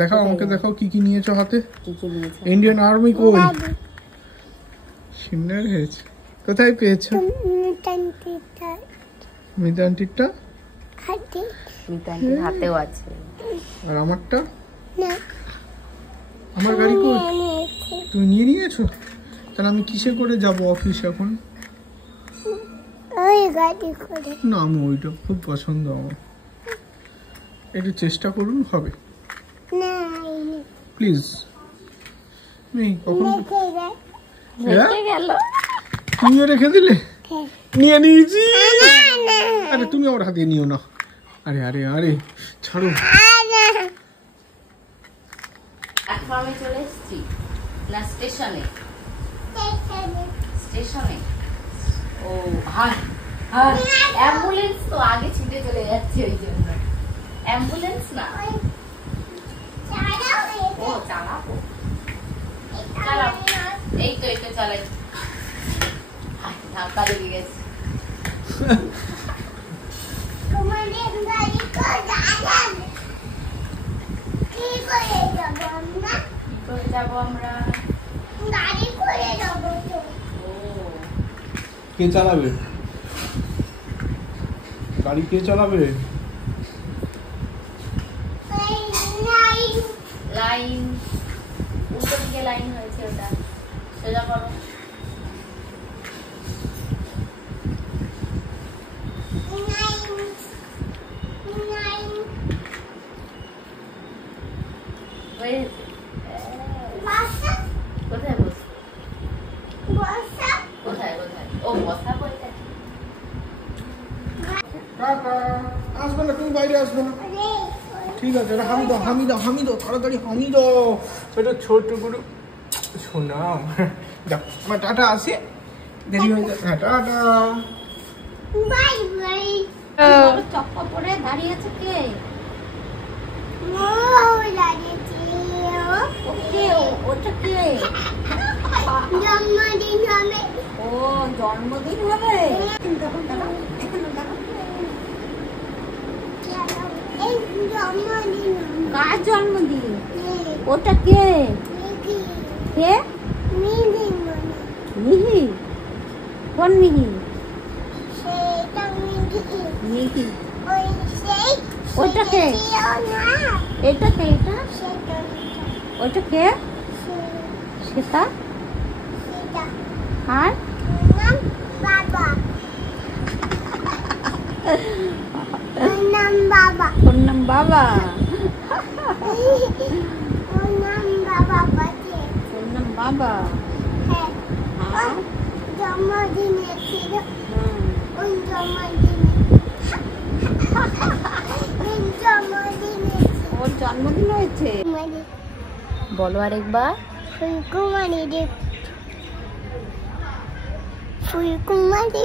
দেখাও আমাকে, দেখাও কি কি নিয়েছো হাতে। ইন্ডিয়ান আর্মি কই? সিন্নার হয়েছে। কোথায় পেয়েছো? মিতান্টিটা হাতেও আছে। আর আমারটা? আমার গাড়ি কই? তুমি নিয়ে নিয়েছো? তাহলে আমি কিসে করে যাব অফিস এখন? না, আমি ওইটা খুব পছন্দ আমার। একটু চেষ্টা করুন, হবে প্লিজ। তুমিও রেখে দিলে? নিয়ে নিয়েছি। আরে তুমি আমার হাতে নিও না। আরে আরে আরে ছাড়ো। এখন আমি চলে এসেছি না স্টেশনে। স্টেশনে ও হ্যাঁ হ্যাঁ, অ্যাম্বুলেন্স তো আগে ছুটে চলে যাচ্ছে, ওই জন্য অ্যাম্বুলেন্স না। ও চালাবো, চালাবো, এই তো এটা চালাই। ধাক্কা লেগে গেছে। যাবো আমরা, কে চালাবে গাড়ি? কে চালাবে? লাইন উল্টো দিকে লাইন হয়েছে, ওটা সোজা করো। কোথায় বসে? কোথায় কোথায়? ও বসা বলতে আসবে না, তুমি বাইরে আসবে না। ঠিক আছে, হামি দাও, হামি দাও, হামি দাও, তাড়াতাড়ি হামি দাও। সেটা ছোট গুরু শোনা। যাও, আমার টাটা, আসে দেরি হয়ে যায়। হ্যাঁ, টাটা, বাই বাই। চপ্পল পরে দাঁড়িয়ে আছে কে? ওটা কে? জন্মদিন হবে। ও জন্মদিন হবে। কার জন্মদিন? ওটা কে? কে? মিহি। কোন মিহি? মিহি। ওটা কে? এটা কে? এটা ওটা কে? সেটা আর বাবা। ওর নাম বাবা। ওর নাম বাবা। ওর নাম বাবা। ওর নাম বাবা। হ্যাঁ, জন্মদিনে ছিল। ওই জন্মদিনে ওর জন্মদিন হয়েছে। বলো আরেকবার। ফুলকুমারী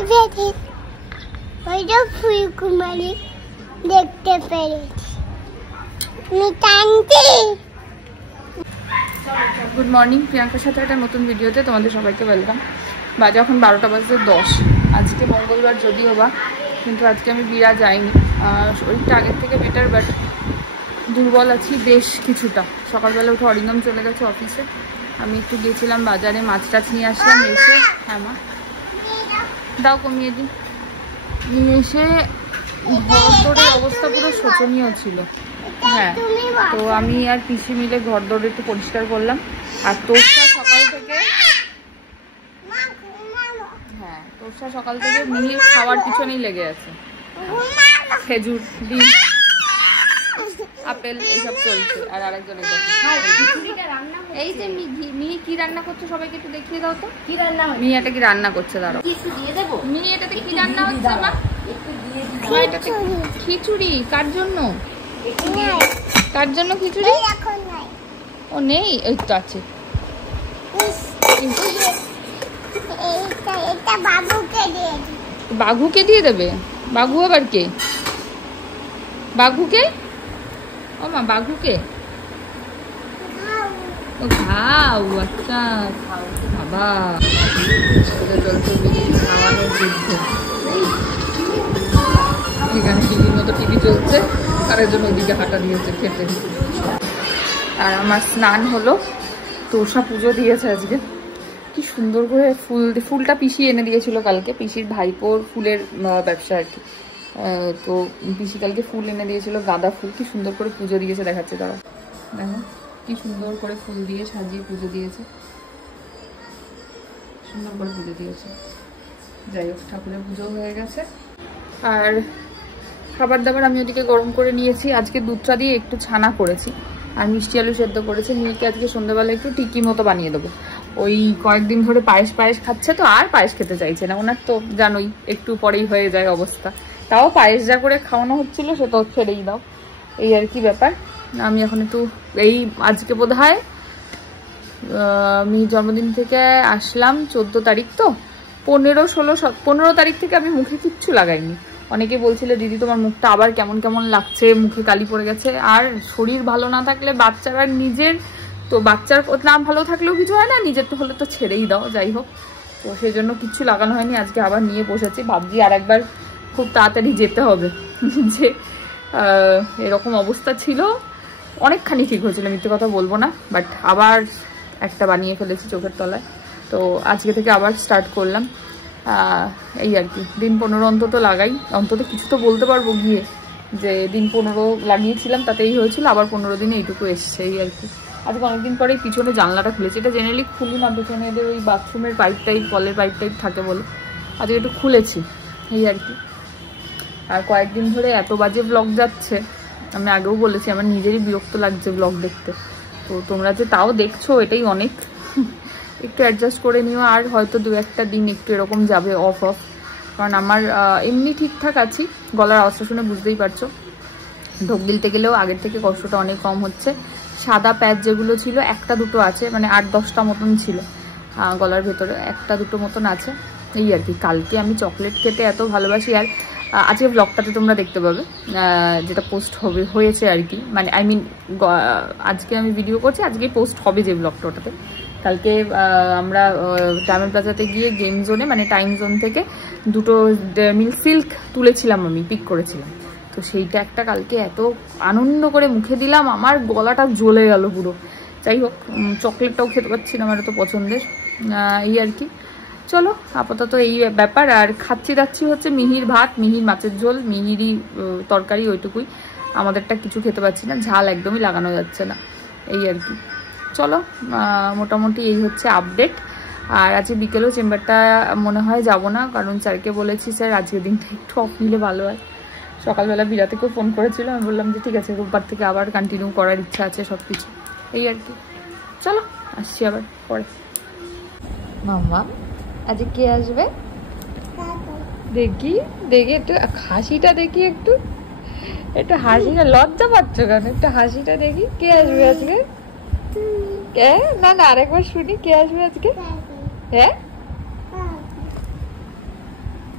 বেঁধে ওইটা ফুলকুমারী দেখতে পেরেছি। গুড মর্নিং, প্রিয়াঙ্কার সাথে একটা নতুন ভিডিওতে তোমাদের সবাইকে ওয়েলকাম। বাজে এখন 12টা বাজতে 10। আজকে মঙ্গলবার যদিও বা, কিন্তু আজকে আমি বিড়া যাইনি। শরীরটা আগের থেকে বেটার, বাট দুর্বল আছি বেশ কিছুটা। সকালবেলা উঠে অরিন্দম চলে গেছে অফিসে, আমি একটু গিয়েছিলাম বাজারে, মাছ টাছ নিয়ে আসলাম। এসে হ্যাঁ মা দাও, কমিয়ে দিই। নিয়ে এসে ঘরদোরের অবস্থা পুরো শোচনীয় ছিল। হ্যাঁ, তো আমি আর পিসি মিলে ঘরদোর একটু পরিষ্কার করলাম। আর তোরটা সকাল থেকে সকাল থেকে মিহির খাওয়ার পিছনেই লেগে আছে। খেজুর, ডিম, আপেল এইসব চলছে। আর আরেকজনের এই যে মিহি কি রান্না করছে সবাইকে একটু দেখিয়ে দাও তো। কি রান্না? মিহি এটা কি রান্না করছে? দাঁড়াও, মিহি এটাতে কি রান্না হচ্ছে? মা এটাতে খিচুড়ি। কার জন্য? কার জন্য খিচুড়ি? ও নেই, এই তো আছে। বাঘুকে দিয়ে দেবে? বাঘু আবার কে? বাঘুকে? ও মা, বাঘুকে ও খাও। আচ্ছা বাবা, চলছে খাওয়ানোর যুদ্ধ। এখানে টিভির মতো টিভি চলছে, আর একজন ওইদিকে হাঁটা দিয়েছে খেতে। আর আমার স্নান হলো, তোষা পুজো দিয়েছে আজকে। কি সুন্দর করে ফুলটা পিসি এনে দিয়েছিল কালকে, পিসির ভাইপোর ফুলের ব্যবসা আর কি। তো পিসি কালকে ফুল এনে দিয়েছিল, গাঁদা ফুল। কি সুন্দর করে পুজো দিয়েছে, দেখাচ্ছে তারা। দেখো কি সুন্দর করে ফুল দিয়ে সাজিয়ে পুজো দিয়েছে, সুন্দর করে পুজো দিয়েছে। যাই হোক, ঠাকুরের পুজো হয়ে গেছে। আর খাবার দাবার আমি ওদিকে গরম করে নিয়েছি। আজকে দুধটা দিয়ে একটু ছানা করেছি আর মিষ্টি আলু সেদ্ধ করেছি। মিহিকে আজকে সন্ধ্যাবেলা একটু টিকি মতো বানিয়ে দেবো। ওই কয়েকদিন ধরে পায়েস খাচ্ছে, তো আর পায়েস খেতে চাইছে না। ওনার তো জানোই একটু পরেই হয়ে যায় অবস্থা। তাও পায়েস যা করে খাওয়ানো হচ্ছিল সে তো ছেড়েই দাও, এই আর কি ব্যাপার। আমি এখন একটু আজকে বোধহয় আমি জন্মদিন থেকে আসলাম 14 তারিখ, তো 15 তারিখ থেকে আমি মুখে কিচ্ছু লাগাইনি। অনেকে বলছিল দিদি তোমার মুখটা আবার কেমন কেমন লাগছে, মুখে কালি পড়ে গেছে। আর শরীর ভালো না থাকলে বাচ্চারা নিজের, তো বাচ্চার না ভালো থাকলেও কিছু হয় না, নিজের তো হলে তো ছেড়েই দাও। যাই হোক, তো সেই জন্য কিচ্ছু লাগানো হয়নি। আজকে আবার নিয়ে বসেছি, ভাবছি আর একবার খুব তাড়াতাড়ি যেতে হবে। যে এরকম অবস্থা ছিল, অনেকখানি ঠিক হয়েছিল, মিথ্যে কথা বলবো না। বাট আবার একটা বানিয়ে ফেলেছি চোখের তলায়, তো আজকে থেকে আবার স্টার্ট করলাম। এই আর কি, দিন 15 অন্তত লাগাই, অন্তত কিছু তো বলতে পারবো গিয়ে যে দিন 15 লাগিয়েছিলাম তাতেই হয়েছিল, আবার 15 দিনে এইটুকু এসছে। এই আর কি, আজকে অনেকদিন পরেই পিছনে জানলাটা খুলেছি। এটা জেনারেলি খুলি না, পিছনে এদের ওই বাথরুমের পাইপ টাইপ, কলের পাইপ টাইপ থাকে বলে আজকে একটু খুলেছি, এই আর কি। আর কয়েকদিন ধরে এত বাজে ব্লগ যাচ্ছে, আমি আগেও বলেছি আমার নিজেরই বিরক্ত লাগছে ব্লগ দেখতে। তো তোমরা যে তাও দেখছো এটাই অনেক, একটু অ্যাডজাস্ট করে নিও। আর হয়তো 2-1টা দিন একটু এরকম যাবে অফ, কারণ আমার এমনি ঠিকঠাক আছি। গলার আওয়াজটা শুনে বুঝতেই পারছো, ঢোক গিলতে গেলেও আগের থেকে কষ্টটা অনেক কম হচ্ছে। সাদা প্যাচ যেগুলো ছিল 1-2 আছে, মানে 8-10টা মতন ছিল গলার ভেতরে, 1-2 মতন আছে, এই আর কি। কালকে আমি চকলেট খেতে এত ভালোবাসি। আর আজকে ব্লগটাতে তোমরা দেখতে পাবে যেটা পোস্ট হয়েছে আর কি, মানে আই মিন আজকে আমি ভিডিও করছি, আজকে পোস্ট হবে যে ব্লগটা, ওটাতে কালকে আমরা ডায়মন্ড প্লাজাতে গিয়ে গেম জোনে, মানে টাইম জোন থেকে 2টো মিল্ক সিল্ক তুলেছিলাম, আমি পিক করেছিলাম। তো সেইটা একটা কালকে এত আনন্দ করে মুখে দিলাম, আমার গলাটা জ্বলে গেল পুরো। যাই হোক, চকলেটটাও খেতে পাচ্ছি না, আমার এত পছন্দের, এই আর কি। চলো আপাতত এই ব্যাপার। আর খাচ্ছি হচ্ছে মিহির ভাত, মিহির মাছের ঝোল, মিহিরই তরকারি, ওইটুকুই। আমাদেরটা কিছু খেতে পাচ্ছি না, ঝাল একদমই লাগানো যাচ্ছে না, এই আর কি। চলো মোটামুটি এই হচ্ছে আপডেট। আর আজকে বিকেলেও চেম্বারটা মনে হয় যাব না, কারণ স্যারকে বলেছি স্যার আজকের দিনটা একটু অফ নিলে ভালো হয়। সকালবেলা বিরাতেকেও ফোন করেছিল, আমি বললাম যে ঠিক আছে রোববার থেকে আবার কন্টিনিউ করার ইচ্ছা আছে সব কিছু, এই আর কি। চলো আসছি আবার পরে। মাম্মা আজকে কে আসবে দেখি, একটু হাসিটা দেখি, একটু হাসিটা, লজ্জা পাচ্ছ কেন? একটু হাসিটা দেখি, কে আসবে আজকে? কে? না আরেকবার শুনি, কে আসবে আজকে? হ্যাঁ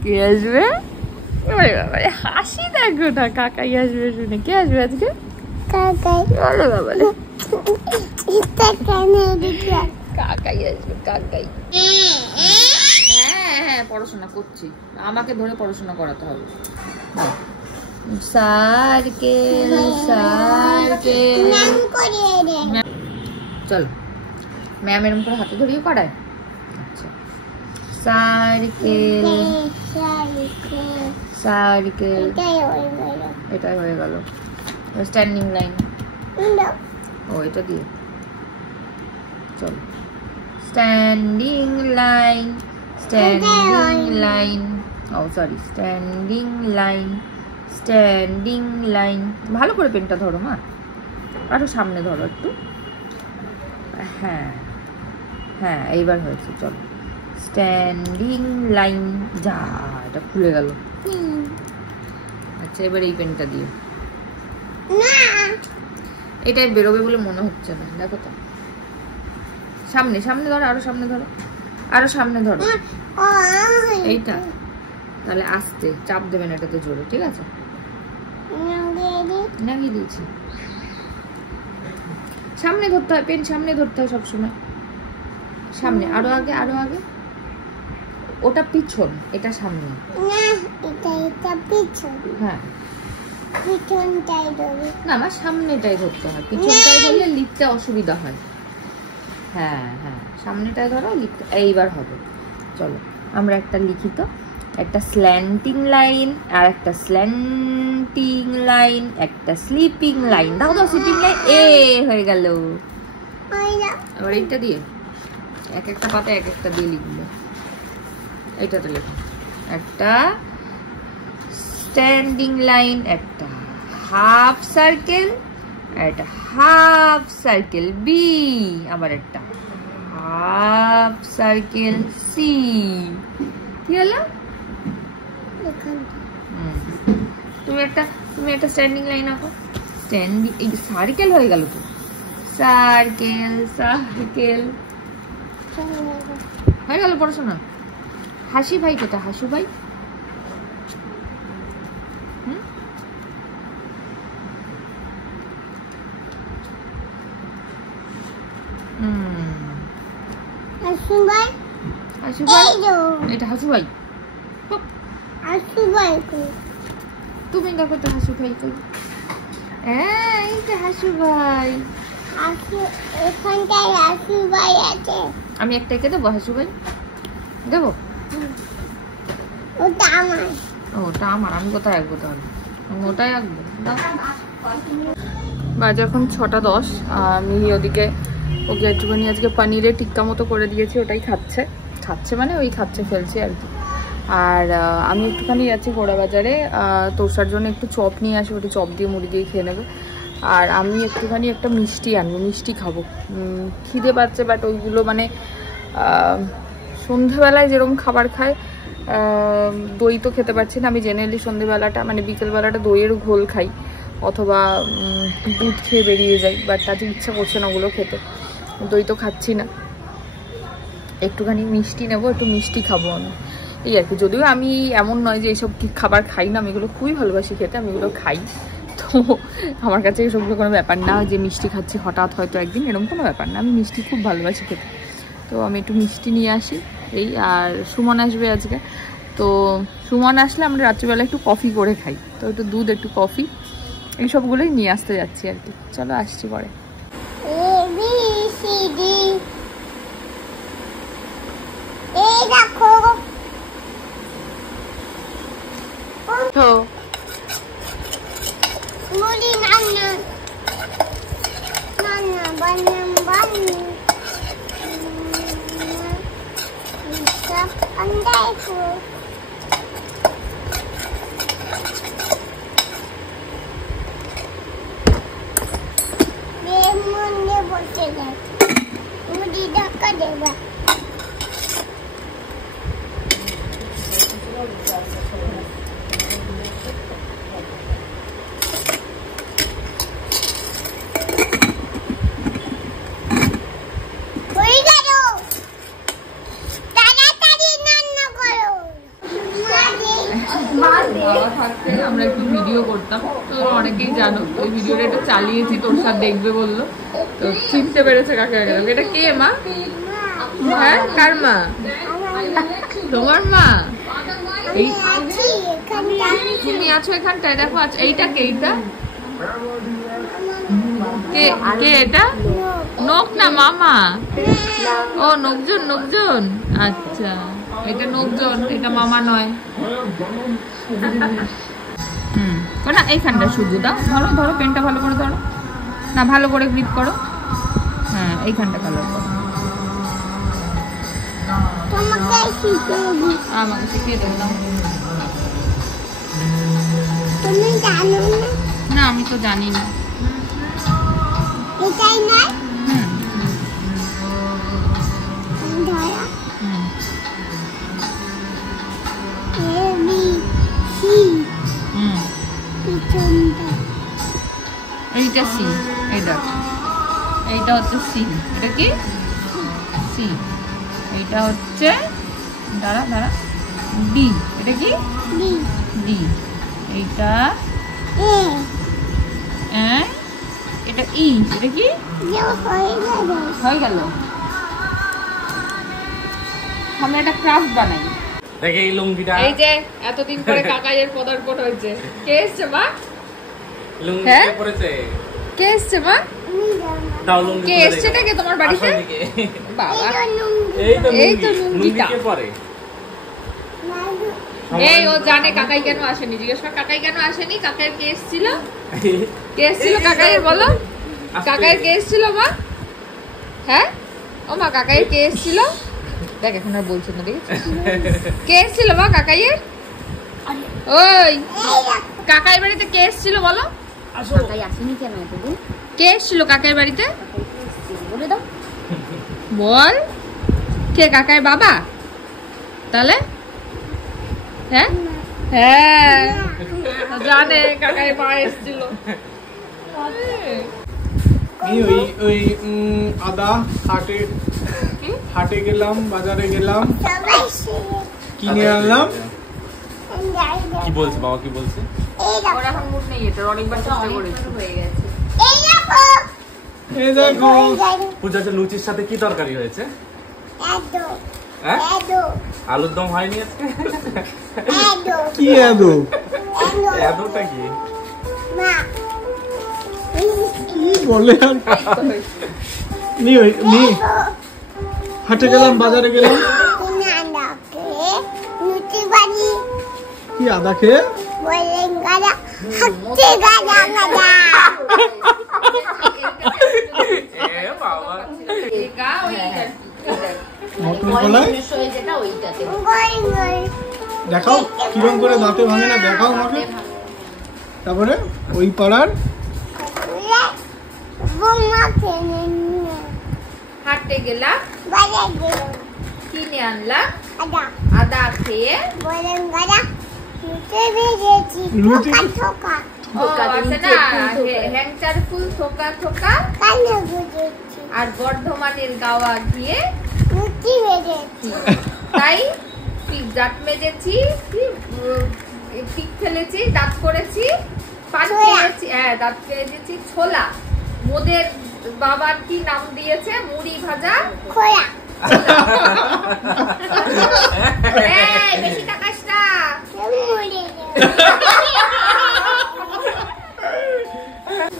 কে আসবে? হাসি দেখো না, কাকাই আসবে শুনে। কে আসবে আজকে? কাকাই আসবে, কাকাই। হ্যাঁ পড়াশোনা করছি, আমাকে ধরে পড়াশোনা করাতে হবে। সার্কেল চলো, ম্যাম এরকম করে হাতে ধরিয়ে করায়। আচ্ছা, সার্কেল এটাই হয়ে গেল। স্ট্যান্ডিং লাইন, ও এটা দিয়ে চলো। স্ট্যান্ডিং লাইন, ও সরি, স্ট্যান্ডিং লাইন। ভালো করে পেনটা ধরো মা, আরো সামনে ধরো একটু। হ্যাঁ এইবার হয়েছে, চলো। স্ট্যান্ডিং লাইন, যা এটা খুলে গেল। আচ্ছা এবার এই পেনটা দিও। এটাই বেরোবে বলে মনে হচ্ছে না, দেখো তো। সামনে ধরো, আরো সামনে ধরো, এইটা। তাহলে আস্তে, চাপ দেবেন এটাতে জোরে, ঠিক আছে? নামিয়ে দিয়েছি। সামনে ধরতে হয়, পেন সামনে ধরতে হয় সবসময়। সামনে, আরো আগে, ওটা পিছন, এটা সামনে। না এটা পিছন। হ্যাঁ পিছনটাই ধরে। না আমার সামনেটাই ধরতে হয়, পিছনটাই ধরলে লিখতে অসুবিধা হয়। হ্যাঁ হ্যাঁ সামনেটাই ধরো, লিখতে এইবার হবে। চলো আমরা একটা লিখি তো, একটা স্ল্যান্টিং লাইন আর একটা স্ল্যান্টিং লাইন, একটা স্লিপিং লাইন। দাও দাও স্লিপিং লাইন, এ হয়ে গেল। এবার এইটা দিয়ে এক একটা পাতা এক একটা দিয়ে লিখবো। এইটাতে লেখো একটা স্ট্যান্ডিং লাইন, একটা হাফ সার্কেল, একটা হাফ সার্কেল বি, আবার একটা হাফ সার্কেল সি। কি হলো? তুমি একটা স্ট্যান্ডিং লাইন আঁকো। স্ট্যান্ডিং, এই সার্কেল হয়ে গেল তো, সার্কেল সার্কেল হয়ে গেল পড়াশোনা। হাসি ভাই কোথা? হাসু ভাই এটা হাসু ভাই। তুমি দেখো তো হাসু ভাই কই? এই যে হাসু ভাই। আমি একটা এঁকে দেবো হাসু ভাই, দেবো? ওটা আমার, আমি কোথায় আঁকবো তাহলে? আমি ওটাই আঁকবো। বাজে এখন 6:10। আমি ওদিকে ওকে একটুখানি আজকে পনিরের টিক্কা মতো করে দিয়েছি, ওটাই খাচ্ছে মানে ওই খাচ্ছে ফেলছে আর কি। আর আমি একটুখানি যাচ্ছি গোড়া বাজারে, তোষার জন্য একটু চপ নিয়ে আসি, ওটা চপ দিয়ে মুড়ি দিয়ে খেয়ে নেবে। আর আমি একটুখানি একটা মিষ্টি আনবো, মিষ্টি খাবো, খিদে পাচ্ছে। বাট ওইগুলো মানে সন্ধেবেলায় যেরকম খাবার খায়, দই তো খেতে পারছি না আমি জেনারেলি সন্ধেবেলাটা, মানে বিকেলবেলাটা দইয়ের ঘোল খাই অথবা দুধ খেয়ে বেরিয়ে যাই। বাট তাতে ইচ্ছা করছে না ওগুলো খেতে, দই তো খাচ্ছি না। একটুখানি মিষ্টি নেবো, একটু মিষ্টি খাবো আমি, এই আর কি। যদিও আমি এমন নয় যে এইসব খাবার খাই না, আমি এগুলো খুবই ভালোবাসি খেতে, আমি এগুলো খাই। তো আমার কাছে এসবগুলো কোনো ব্যাপার না যে মিষ্টি খাচ্ছি হঠাৎ হয়তো একদিন, এরকম কোনো ব্যাপার না। আমি মিষ্টি খুব ভালোবাসি খেতে, তো আমি একটু মিষ্টি নিয়ে আসি এই। আর সুমন আসবে আজকে, তো সুমন আসলে আমরা রাত্রিবেলা একটু কফি করে খাই, তো একটু দুধ একটু কফি এই সবগুলোই নিয়ে আসতে যাচ্ছি আর কি। চলো আসছি পরে। আমরা একটু ভিডিও করতাম, তো অনেকেই জানো ওই ভিডিওটা একটু চালিয়েছি, তোর সাথে দেখবে বললো, তো চিনতে পেরেছে কাকে গেল। এটা কে মা? হ্যাঁ কার মা? তোমার মা? এই তুমি আছো এখানটায়, দেখো আচ্ছা এইটা কে? এইটা কে? কে এটা? নখ না মামা? ও নকজন, নকজন। আচ্ছা এটা নকজন, এটা মামা নয়। না এইখানটা শুধু দাও, ধরো ধরো পেনটা ভালো করে ধরো না, ভালো করে গ্রিপ করো। হ্যাঁ এইখানটা কালার করো। আমাকে শিখিয়ে দেবো না? না আমি তো জানি না। এইটা সি, এইটা হচ্ছে সি। এটা কি? সি। এইটা হচ্ছে দাঁড়া দাঁড়া ডি। এটা কি? ডি। এইটা এটা ই। এটা কি? হয়ে গেল। আমরা একটা ক্রাফট বানাই, দেখে এই লুঙ্গিটা, এই যে এতদিন পরে কাকাইয়ের পদার্পণ হয়েছে। কে এসছে মা? লুঙ্গি হ্যাঁ? কে পরেছে? কে এসছে মা? দাও লুঙ্গি কে পরে এসছে দাও। নাকি তোমার বাড়িতে? আসো এদিকে। বাবা, এই তো এই তো লুঙ্গি, লুঙ্গিটা। লুঙ্গি কে পরে? এই ও জানে কাকাই কেন আসেনি। জিজ্ঞেস কর কাকাই কেন আসেনি। কাকাইয়ের কে এসেছিল? কে এসেছিল কাকাইয়ের বলো? কাকাইয়ের কে এসেছিল মা? হ্যাঁ ও মা, কাকাইয়ের কে এসেছিল? দেখ এখন আর বলছে না, দেখেছিস? কে এসেছিল মা কাকাইয়ের? ওই কাকাই বাড়িতে কে এসেছিল বলো? কাকাই আসেনি কেন এতদিন? কে এসেছিল কাকাই বাড়িতে? বলে দাও। বল, কে কাকাই বাবা? তাহলে হ্যাঁ হ্যাঁ জানে কাকাই মা এসেছিল। ওই আদা হাটে গেলাম, বাজারে গেলাম, সবাই শুয়ে কিনে আনলাম। কি বলছে বাবা, কি বলছে? ওর এখন মুড নেই, এটা অনেকবার চেষ্টা করেছি, হয়ে গেছে। এই দেখো পূজা যে লুচির সাথে কি তরকারি হয়েছে? হ্যাঁ? আলুর দম হয়নি আজকে? কি আদো এতটা কি? কি বলে আর হাটে গেলাম, বাজারে গেলাম, কি আদা খেয়ে এ বাবা, মটন কলাই দেখাও কিরম করে দাঁতে ভাঙে না, দেখাও আমাকে। তারপরে ওই পাড়ার হাঁটতে গেলাম, কিনে আনলাম আদা খেয়ে। লুচি ও আছে না হ্যাংচার ফুল থোকা থোকা আর বর্ধমানের গাওয়া দিয়ে তাই দাঁত মেজেছি, পিক ফেলেছি, দাঁত করেছি, পান খেয়েছি, হ্যাঁ দাঁত খেয়েছি। ছোলা মোদের বাবার কি নাম দিয়েছে? মুড়ি ভাজা খোয়া। বেশি টাকাস না।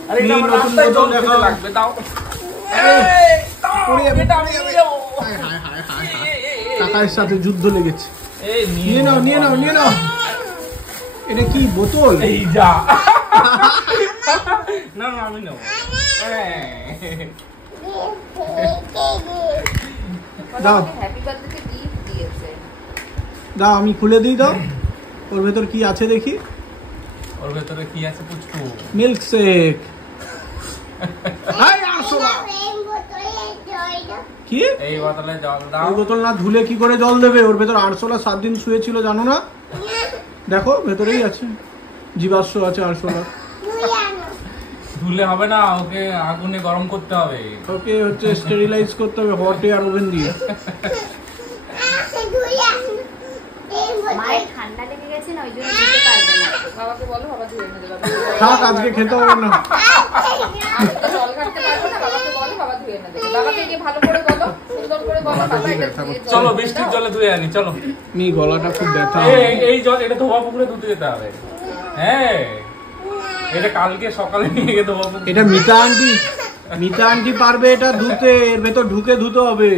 আরে এটা আমার নতুন রাস্তায় বোতল জল খেতে দেখাও। লাগবে, দাও। কাকার সাথে যুদ্ধ লেগেছে। এই নিয়ে নাও নিয়ে নাও নিয়ে নাও। এটা কি বোতল? এই যা। না না আমি নাও। দাও হ্যাপি বার্থডে গিফট দিয়েছে। দাও আমি খুলে দিই, দাও ওর ভেতর কি আছে দেখি। ওর ভেতরে কি আছে পুচকু? Milk shake. কি এই বোতলে জল দাও। ওই বোতল না ধুলে কি করে জল দেবে? ওর ভেতর আরশোলা 7 দিন শুয়েছিল জানো না? দেখো ভেতরেই আছে, জীবাশ্ম আছে আরশোলা। ধুলে হবে না, ওকে আগুনে গরম করতে হবে। ওকে হচ্ছে স্টেরিলাইজ করতে হবে হট এয়ার ওভেন দিয়ে। মায়ের ঠান্ডা লেগে গেছে না, ওই জন্য দিতে পারবে না। বাবাকে বলো, বাবা ধুয়ে এনে দেবে। থাক আজকে খেতে হবে না। জল ঘাটতে পারবো না, বাবাকে বলো, বাবা ধুয়ে এনে দেবে। বাবাকে গিয়ে ভালো করে বলো, সুন্দর করে বলো, বাবা এটা ধুয়ে জল চলো দাও। বৃষ্টির জলে ধুয়ে আনি, চলো। নি গলাটা খুব ব্যথা। এই জল এটা ধোয়া পুকুরে ধুতে যেতে হবে। হ্যাঁ এটা কালকে সকালে নিয়ে গিয়ে ধোয়া পুকুরে। এটা মিতা আন্টি পারবে এটা ধুতে, এর ভেতর ঢুকে ধুতে হবে।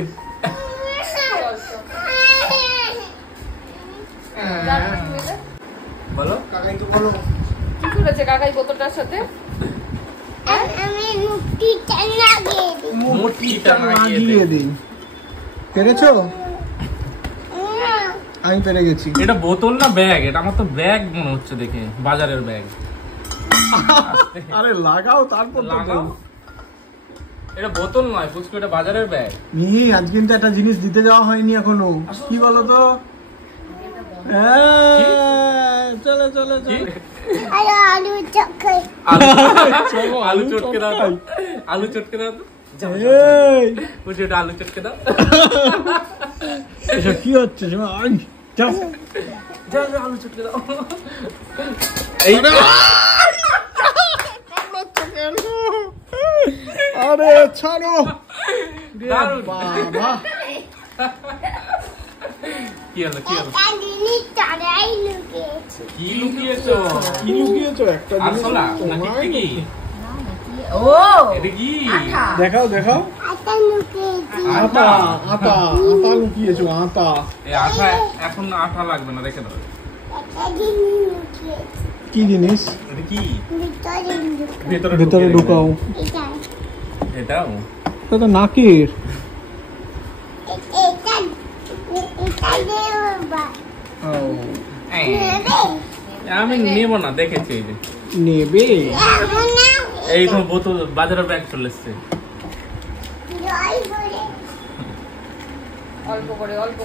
বলো কাকাইকে বলো। কি করেছে কাকাই বোতলটার সাথে? মুটকিটা লাগিয়ে দিই। পেরেছো? আমি পেরে গেছি। এটা বোতল না ব্যাগ? এটা আমার তো ব্যাগ মনে হচ্ছে দেখে, বাজারের ব্যাগ। আরে লাগাও তারপর লাগাও। এটা বোতল নয় পুচকু, এটা বাজারের ব্যাগ। আজ কিন্তু একটা জিনিস দিতে যাওয়া হয়নি এখনো। কি বলো তো? চলো চলো চলো আলু চটকে দাও, আলু চটকে দাও। পুচকু এটা আলু চটকে দাও। এসব কি হচ্ছে? যাও আলু চটকে দাও। এই আরে ছাড়ো দারুণ। বাবা। কি হলো কি হলো কি লুকিয়েছো একটা জিনিস আসলা নাকি কি ও এটা কি দেখাও দেখাও আটা আটা আটা লুকিয়েছো আটা এই আঠা এখন আঠা লাগবে না রেখে দাও কি জিনিস এটা কি ভেতরে ঢুকাও এটাও এটা তো নাকের আমি নেব না দেখেছি এই যে নেবে এই তো বোতল বাজারের ব্যাগ চলে এসছে অল্প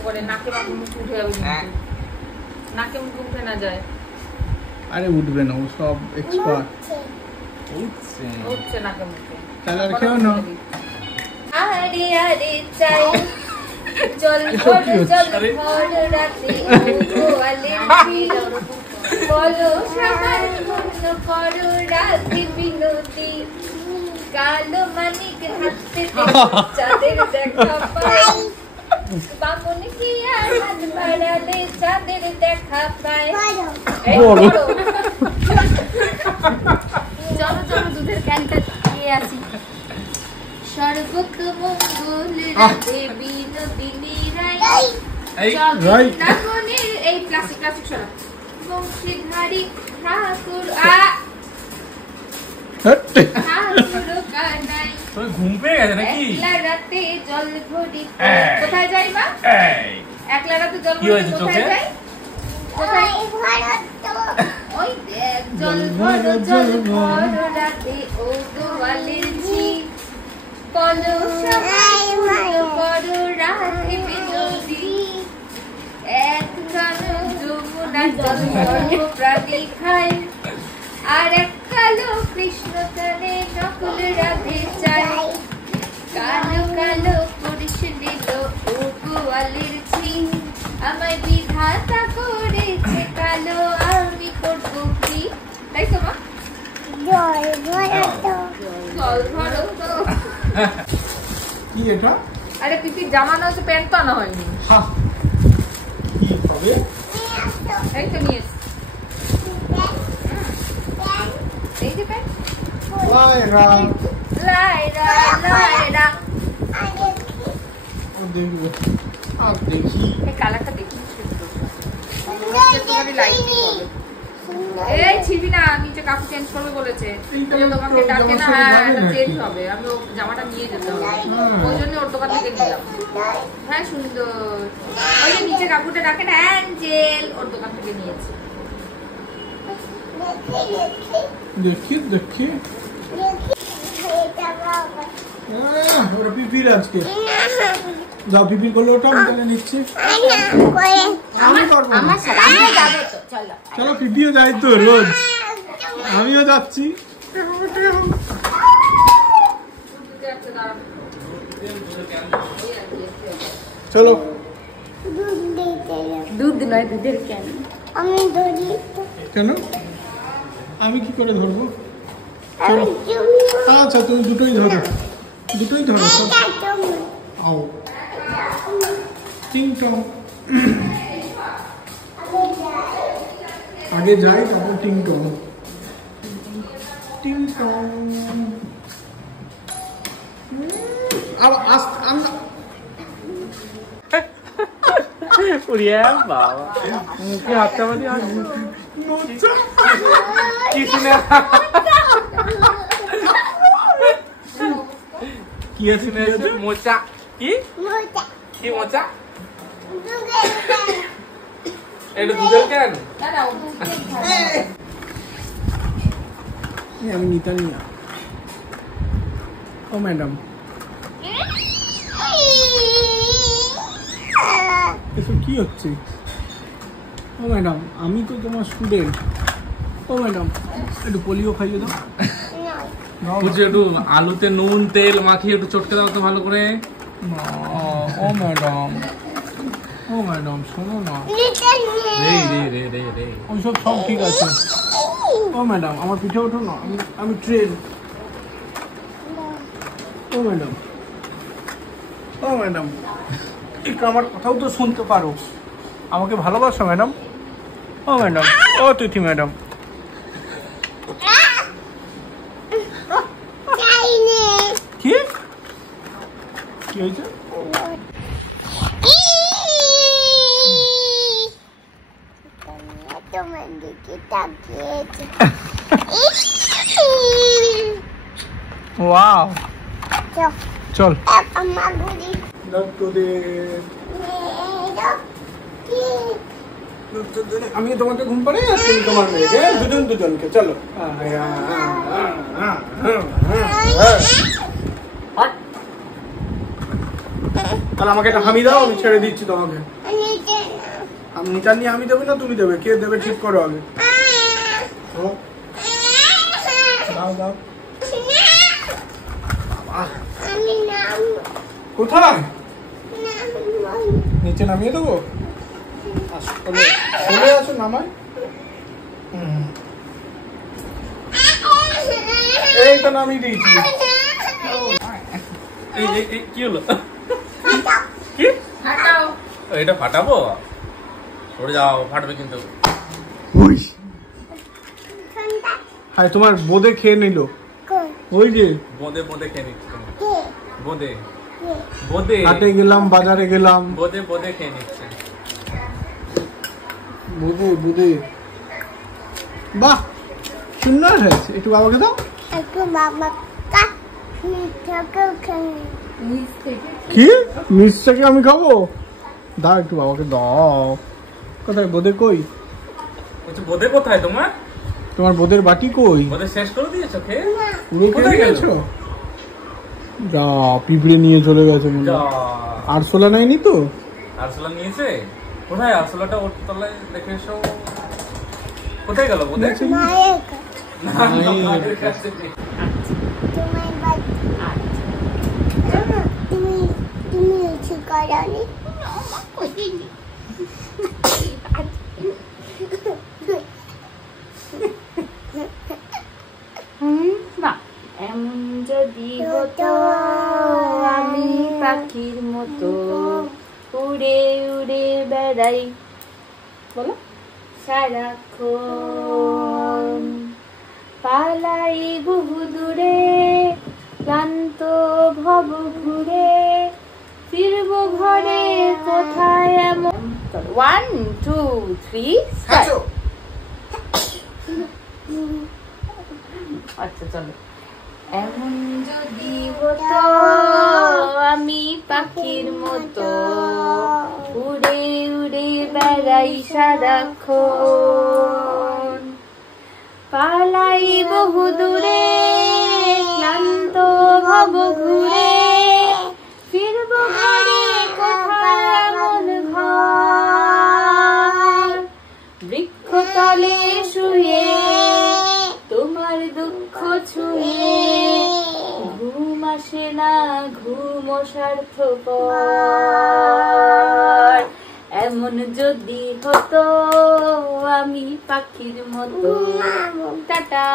করে নাকে মুখ উঠে যাবে নাকে মুখ উঠে না যায় আরে উঠবে না ও সব এক্সপার্ট উঠছে নাকে মুখে তাহলে আর খেও না আরে আরে চাই জল ভর রাতে গোয়ালে বলো সবার মন করো রাতে বিনতি কালো মানিক হাতে চাঁদের দেখা পায় বামন কি আর হাত বাড়ালে চাঁদের দেখা পায় চলো দুধের ক্যানটা নিয়ে আসি সর্বত মঙ্গল রাধে বিনোদিনী রায় এই ক্লাসিক সরব বংশীধারী ঠাকুর ঠাকুর কানাই ঘুম পেয়ে গেছে নাকি একলা রাতে জল ভরি কোথায় যাই মা একলা রাতে জল কি হয়েছে চোখে ওই দেখ জল ভর রাতে ও গোয়ালের ঝি বলো সবাই করো রাধে বিনোদি এক কালো যমুনা জল প্রাণী খায় আর এক কালো কৃষ্ণ তানে নকুল রাধে চায় কালো কালো পুরুষ নিল ও গোয়ালের ঝি আমায় বিধাতা করেছে কালো আমি করবো কি তাই তো মা জল ভরো তো কি এটা আরে পিপির জামা না হচ্ছে প্যান্ট তো আনা হয়নি কি হবে এই তো নিয়ে এই যে প্যান্ট লাইরা লাইরা ও দেখবো আর দেখি এই কালারটা দেখি এই ছিবি না নিচে কাকু চেঞ্জ করবে বলেছে তোমাকে ডাকে না হ্যাঁ চেঞ্জ হবে আমি ও জামাটা নিয়ে যেতে হবে ওই জন্য ওর দোকান থেকে নিলাম হ্যাঁ সুন্দর ওই যে নিচে কাকুটা ডাকে না অ্যাঞ্জেল ওর দোকান থেকে নিয়েছে দেখি ওরা পিপির আজকে যাও পিপির করলে ওটা আমি তাহলে নিচ্ছি চলো পিপিও যাই তো রোজ আমিও যাচ্ছি চলো দুধ নয় দুধের ক্যান আমি ধরি কেন আমি কি করে ধরবো আচ্ছা তুমি দুটোই ধরো আও টিং টং আগে যাই তারপর টিং টং আবার আস্তে আমরা বাবা মুখে হাতটা বাড়ি কি শুনে কি আছে মোচা কি কি মোচা এটা দুধের ক্যান আমি নিতে নিয়ে ও ম্যাডাম এসব কি হচ্ছে ও ম্যাডাম আমি তো তোমার স্টুডেন্ট ও ম্যাডাম একটু পোলিও খাইয়ে দাও একটু আলুতে নুন তেল মাখিয়ে একটু চটকে দাও তো ভালো করে ও ম্যাডাম শোনো না ওইসব সব ঠিক আছে ও ম্যাডাম আমার পিঠে ওঠো না আমি ট্রেন ও ম্যাডাম একটু আমার কথাও তো শুনতে পারো আমাকে ভালোবাসো ম্যাডাম? ও ম্যাডাম, ও তিথি ম্যাডাম। কি কি হয়েছে? ওয়াও, চল আমি তোমাকে ঘুম পাড়ে আর তুমি তোমার মেয়েকে, দুজনকে চলো। তাহলে আমাকে একটা হামি দাও, আমি ছেড়ে দিচ্ছি তোমাকে। আমি নিচা নিয়ে আমি দেবো না তুমি দেবে? কে দেবে ঠিক করো আগে। দাও দাও। কোথায়? নিচে নামিয়ে দেবো? চলে আসো, নামাই। এই তো নামিয়ে দিয়েছি। কি হলো? কি এটা ফাটাবো? সরে যাও, ফাটবে কিন্তু। হ্যাঁ, তোমার বোদে খেয়ে নিল। ওই যে বোদে বোদে খেয়ে নিচ্ছে। বোদে বোদে হাটে গেলাম, বাজারে গেলাম, বোদে বোদে খেয়ে নিচ্ছে। বুদে বুদে। বাহ, সুন্দর হয়েছে। একটু বাবাকে দাও। কি নিচ থেকে আমি খাবো? দাও একটু বাবাকে দাও। কোথায় বোদে? কই বোদে? কোথায় তোমার? তোমার বোদের বাটি কই? বোদে শেষ করে দিয়েছো খেয়ে? কোথায় গেছো? যা, পিঁপড়ে নিয়ে চলে গেছে। আরশোলা নেয়নি তো? আরশোলা নিয়েছে? কোথায় আরশোলাটা? ওর তলায় দেখে এসো। কোথায় গেল বোদে? এমন যদি হতো আমি পাখির মতো উড়ে উড়ে বেড়াই, বলো, সারাক্ষণ পালাই বহু দূরে, ক্লান্ত ভব ঘুরে, ফিরবো ঘরে কোথায় এমন। 1 2 3 আচ্ছা চলো। এমন যদি হতো আমি পাখির মতো উড়ে উড়ে বেড়াই সারাক্ষণ, পালাই বহু দূরে, ক্লান্ত ভব ঘুরে, ফিরবো ঘরে কোথায় এমন ঘর, বৃক্ষতলে শুয়ে তোমার দুঃখ ছুঁয়ে, ঘুম আসে না, ঘুম স্বার্থপর। এমন যদি হতো আমি পাখির মতো। টাটা।